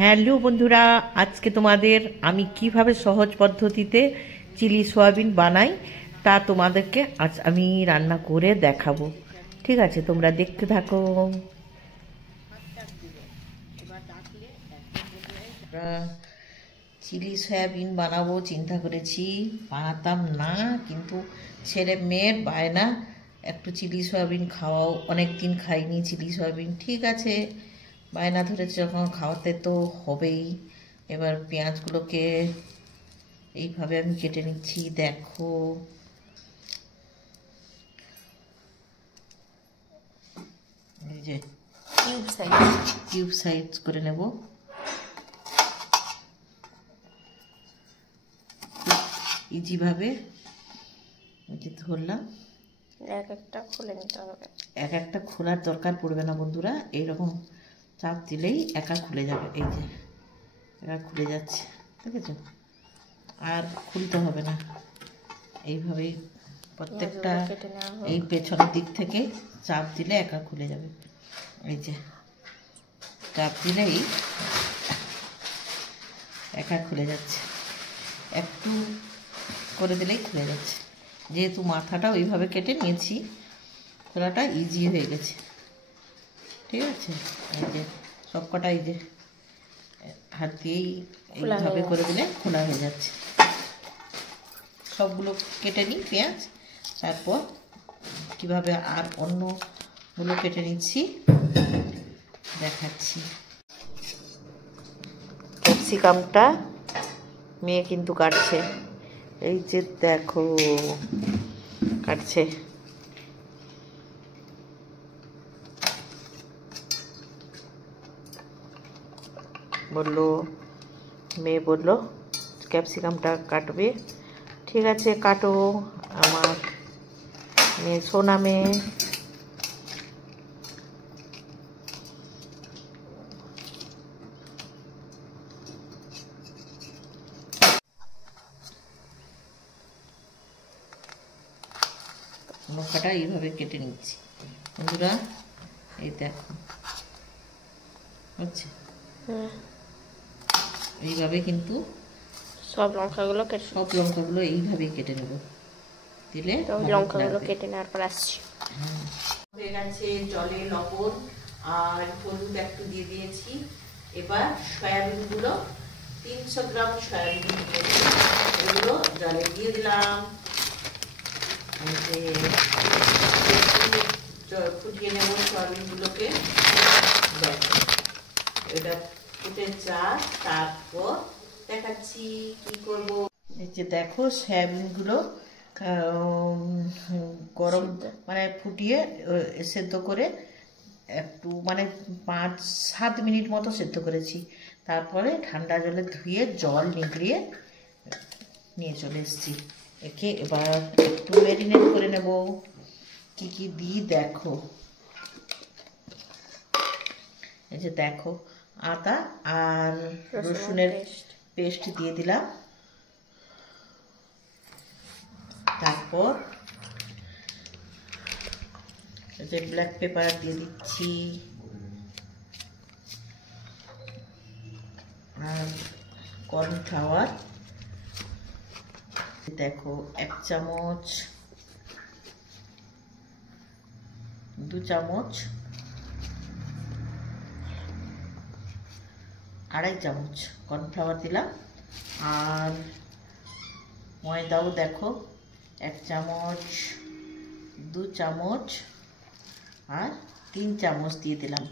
Hello বন্ধুরা, আজকে তোমাদের আমি কিভাবে সহজ পদ্ধতিতে চিলি সয়াবিন বানাই তা তোমাদেরকে আজ আমি রান্না করে দেখাবো। ঠিক আছে, তোমরা দেখতে থাকো। চিলি সয়াবিন বানাবো চিন্তা করেছি, বানাতাম না, কিন্তু ছেলে মেয়ের বায়না একটু চিলি সয়াবিন খাওয়াও, অনেক দিন খাইনি চিলি সয়াবিন। ঠিক আছে, বায়না ধরেছে যখন খাওয়াতে তো হবেই। এবার পেঁয়াজগুলোকে এইভাবে আমি কেটে নিচ্ছি, দেখো। এই যে কিউব সাইজ করে নেব। ইজিভাবে ধরলাম, এক একটা খুলে নিতে হবে। এক একটা খোলার দরকার পড়বে না বন্ধুরা, এইরকম চাপ দিলেই একা খুলে যাবে। এই যে একা খুলে যাচ্ছে, ঠিক আছে, আর খুলতে হবে না। এইভাবেই প্রত্যেকটা এই পেছনের দিক থেকে চাপ দিলে একা খুলে যাবে। এই যে চাপ দিলেই একা খুলে যাচ্ছে, একটু করে দিলেই খুলে যাচ্ছে। যেহেতু মাথাটা ওইভাবে কেটে নিয়েছি, খোলাটা ইজি হয়ে গেছে। ঠিক আছে, এই যে সবকটা এই যে হাত দিয়েই এইভাবে করে দিলে খোলা হয়ে যাচ্ছে। সবগুলো কেটে নিই পেঁয়াজ, তারপর কিভাবে আর অন্যগুলো কেটে নিচ্ছি দেখাচ্ছি। ক্যাপসিকামটা মেয়ে কিন্তু কাটছে, এই যে দেখো কাটছে। মেয়ে বললো ক্যাপসিকামটা কাটবে। ঠিক আছে, কাটো আমার মেয়ে, সোনা মেয়ে। লঙ্কাটা এইভাবে কেটে নিচ্ছি বন্ধুরা, এই দেখো হচ্ছে। এইভাবে কিন্তু সব লঙ্কাগুলো এইভাবেই কেটে নেব, দিলে লঙ্কাগুলো কেটে নেওয়ার পর আসছি। হয়ে গেছে, জলে লবণ আর হলুদ একটু দিয়ে দিয়েছি। এবার সয়াবিনগুলো 300 গ্রাম সয়াবিন এগুলো জলে দিয়ে দিলাম। ফুটিয়ে নেব সয়াবিনগুলোকে। এটা ফুটে যা, তারপর দেখাচ্ছি কি করব। এই যে দেখো সয়াবিনগুলো গরম মানে ফুটিয়ে সেদ্ধ করে একটু মানে 5-7 মিনিট মতো সেদ্ধ করেছি। তারপরে ঠান্ডা জলে ধুয়ে জল নিগড়িয়ে নিয়ে চলে এসেছি। একে এবার একটু ম্যারিনেট করে নেব। কি কি দিই দেখো, এই যে দেখো আদা আর রসুনের পেস্ট দিয়ে দিলাম। তারপর এই যে ব্ল্যাক পেপার দিয়ে দিচ্ছি, আর কর্নফ্লাওয়ার দেখো 1 চামচ, 2 চামচ, 2.5 চামচ কর্নফ্লাওয়ার দিলাম। আর ময়দাও দেখো 1 চামচ, 2 চামচ আর 3 চামচ দিয়ে দিলাম।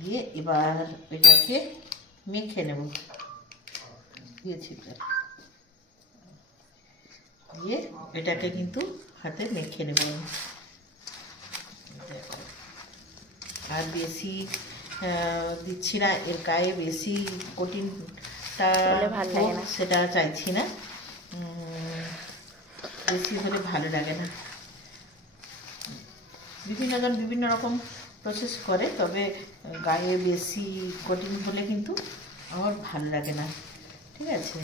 দিয়ে এবার এটাকে মেখে নেব। দিয়েছি দিয়ে এটাকে কিন্তু হাতে মেখে নেব। আর বেশি দিচ্ছি না, এর গায়ে বেশি কোটিংটা সেটা চাইছি না, বেশি হলে ভালো লাগে না। বিভিন্ন জন বিভিন্ন রকম প্রসেস করে, তবে গায়ে বেশি কোটিং হলে কিন্তু আমার ভালো লাগে না। ঠিক আছে,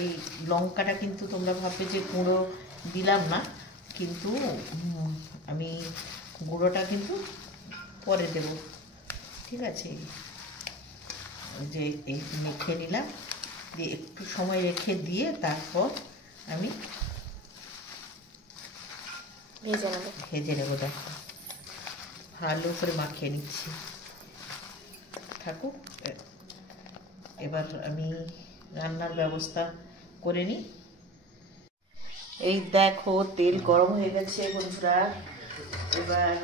এই লঙ্কাটা কিন্তু তোমরা ভাববে যে গুঁড়ো দিলাম না, কিন্তু আমি গুঁড়োটা কিন্তু পরে দেব। ঠিক আছে, ওই যে এই মেখে নিলাম, দিয়ে একটু সময় রেখে দিয়ে তারপর আমি ভেজে নেবো। দেখো ভালো করে মাখিয়ে নিচ্ছি, থাকুক। এবার আমি রান্নার ব্যবস্থা করে নিই। এই দেখো তেল গরম হয়ে গেছে বন্ধুরা। এবার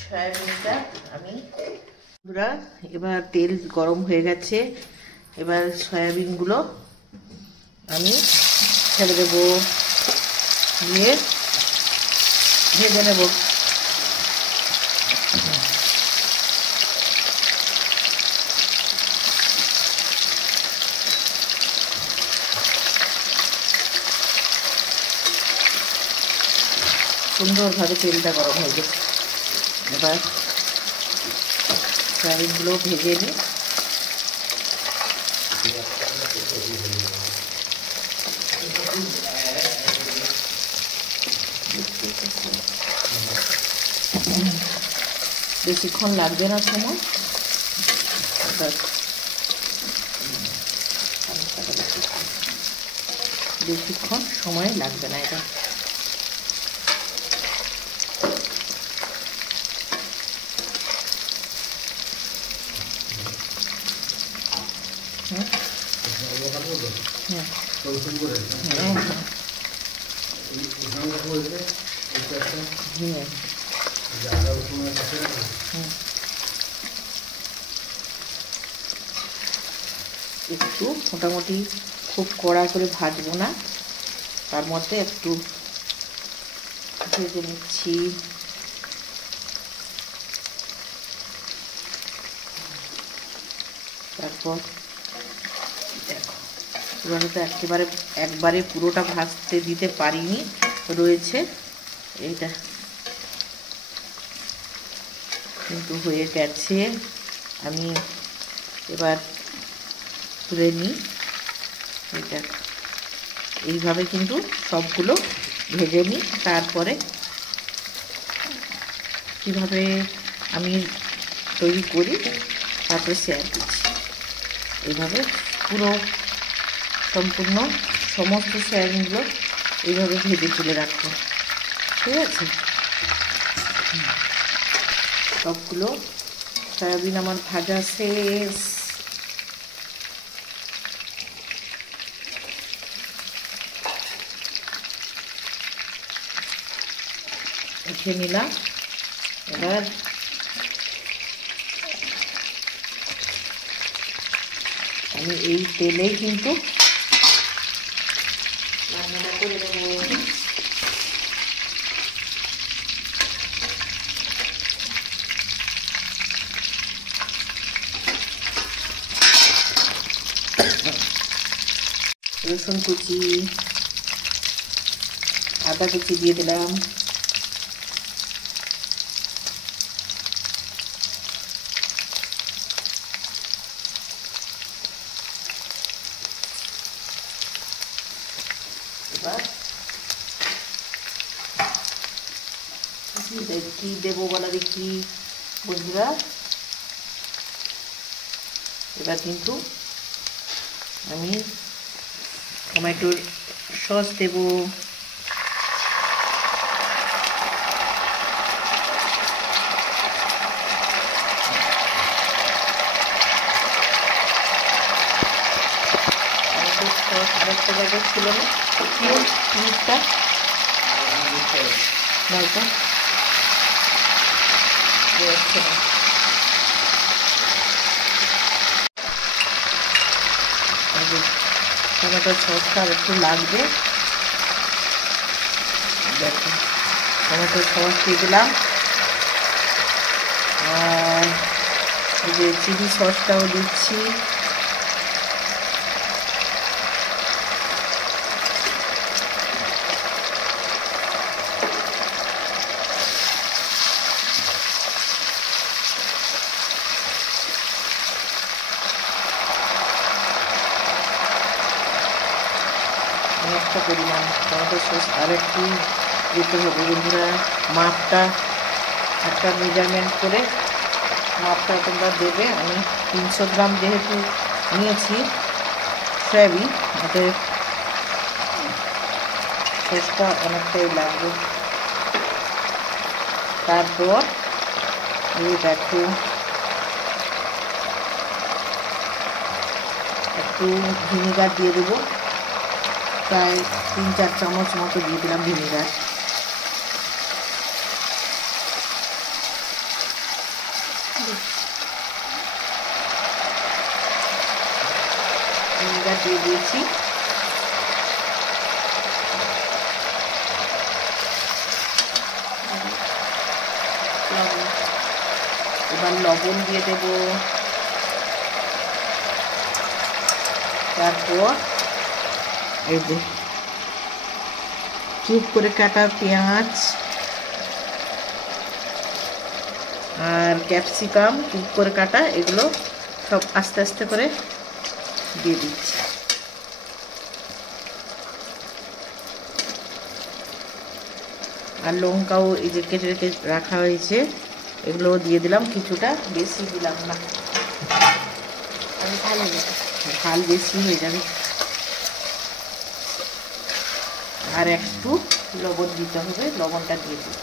সয়াবিনটা আমি বন্ধুরা, এবার তেল গরম হয়ে গেছে, এবার সয়াবিনগুলো আমি ছেড়ে দেবো, দিয়ে ভেজে নেব। সুন্দরভাবে তেলটা গরম হয়ে গেছে, এবার সয়াবিনগুলো ভেজে নিই। বেশিক্ষণ লাগবে না সময়, বেশিক্ষণ সময় লাগবে না এটা। একটু মোটামুটি খুব কড়া করে ভাজবো না, তার মধ্যে একটু ভেজে নিচ্ছি। তারপর দেখো এবারে তো একবারে পুরোটা ভাজতে দিতে পারিনি, রয়েছে এইটা, কিন্তু হয়ে গেছে। আমি এবার তুলে নিই। এটা এইভাবে কিন্তু সবগুলো ভেজে নিই, তারপরে কিভাবে আমি তৈরি করি তারপরে শেয়ার করছি। এইভাবে পুরো সম্পূর্ণ সমস্ত সয়াবিনগুলো এইভাবে ভেজে তুলে রাখবো, ঠিক আছে। সবগুলো সয়াবিন আমার ভাজা শেষ। উঠে নিলাম। এবার আমি এই তেলেই কিন্তু রান্নাটা করে দেবো। রসুন কুচি, আদা কুচি দিয়ে দিলাম, এবার কি দেবো বলা দেখি বন্ধুরা। এবার কিন্তু আমি টমেটোর সস দেবো, আরেকটা জায়গায় ছিল না জিনিসটা, নয়তো বেরোচ্ছে না। টমেটোর সসটা আর একটু লাগবে। দেখো টমেটোর সস দিয়ে দিলাম, আর এই যে চিলি সসটাও দিচ্ছি। অনেকটা পরিমাণ টমেটো সস আর একটু দিতে হবে বন্ধুরা। মাপটা একটা মেজারমেন্ট করে মাপটা তোমরা দেবে। আমি 300 গ্রাম যেহেতু নিয়েছি সয়াবিন, ওদের সসটা অনেকটাই লাগবে। তারপর এই দেখো একটু ভিনেগার দিয়ে দেবো, প্রায় 3-4 চামচ মতো দিয়ে দিলাম ভিনেগার। ভিনেগার দিয়ে দিয়েছি। এবার লবণ দিয়ে দেব। তারপর এই যে কিউব করে কাটা পেঁয়াজ আর ক্যাপসিকাম কিউব করে কাটা, এগুলো সব আস্তে আস্তে করে দিয়ে দিচ্ছি। আর লঙ্কাও এই যে কেটে কেটে রাখা হয়েছে, এগুলো দিয়ে দিলাম কিছুটা, বেশি দিলাম না, ঝাল বেশি হয়ে যাবে। আর একটু লবণ দিতে হবে, লবণটা দিয়ে দিই।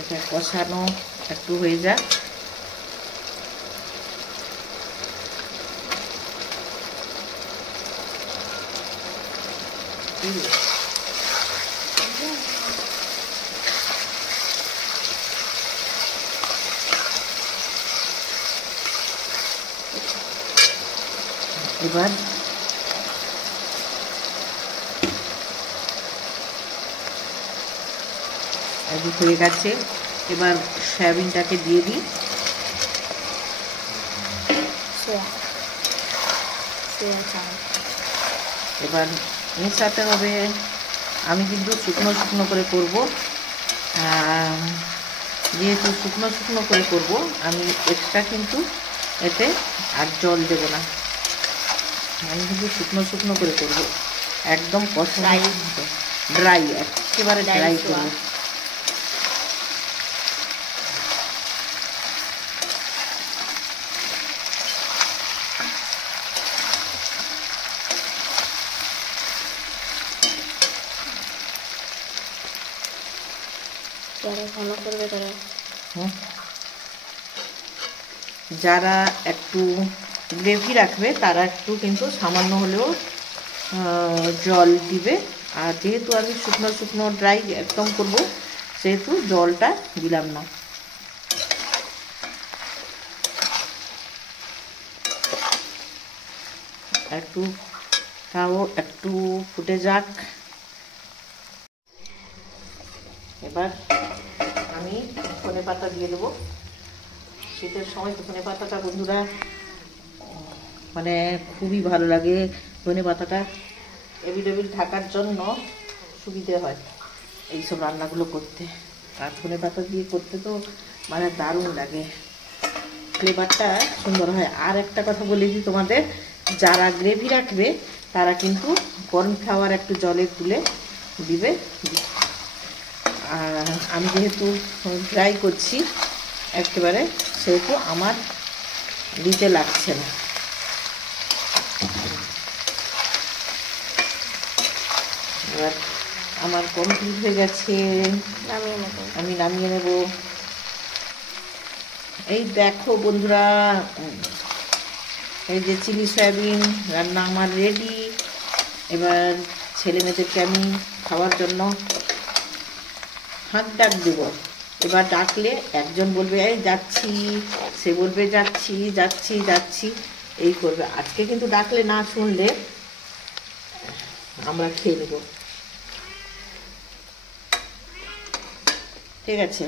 এটা কষানো একটু হয়ে যাক। এবার হয়ে গেছে, এবার সয়াবিনটাকে দিয়ে দিই। এবার মেশাতে হবে। আমি কিন্তু শুকনো শুকনো করে করব, যেহেতু শুকনো শুকনো করে করব আমি এক্সট্রা কিন্তু এতে আর জল দেব না। আমি কিন্তু শুকনো শুকনো করে করব, একদম কষাই ড্রাই, একেবারে ড্রাই করব। যারা একটু গ্রেভি রাখবে তারা একটু কিন্তু সামান্য হলেও জল দিবে। আর যেহেতু আমি শুকনো শুকনো ড্রাই একদম করব, সেহেতু জলটা দিলাম না। একটু তাও একটু ফুটে যাক। এবার আমি ধনে পাতা দিয়ে দেবো। শীতের সময় ধনে পাতাটা বন্ধুরা মানে খুবই ভালো লাগে। ধনে পাতাটা এভিলেবল থাকার জন্য সুবিধে হয় এইসব রান্নাগুলো করতে। আর ধনে পাতা দিয়ে করতে তো মানে দারুণ লাগে, ফ্লেভারটা সুন্দর হয়। আর একটা কথা বলে দিই তোমাদের, যারা গ্রেভি রাখবে তারা কিন্তু কর্নফ্লাওয়ার একটু জলে তুলে দিবে। আর আমি যেহেতু ড্রাই করছি একেবারে, সেহেতু আমার দিতে লাগছে না। এবার আমার কমপ্লিট হয়ে গেছে, আমি নামিয়ে নেব। এই দেখো বন্ধুরা, এই যে চিলি সয়াবিন রান্না আমার রেডি। এবার ছেলে মেয়েদেরকে আমি খাওয়ার জন্য হাত ডাক দেব। এবার ডাকলে একজন বলবে এই যাচ্ছি, সে বলবে যাচ্ছি যাচ্ছি যাচ্ছি, এই করবে। আজকে কিন্তু ডাকলে না শুনলে আমরা খেয়ে নেব, ঠিক আছে।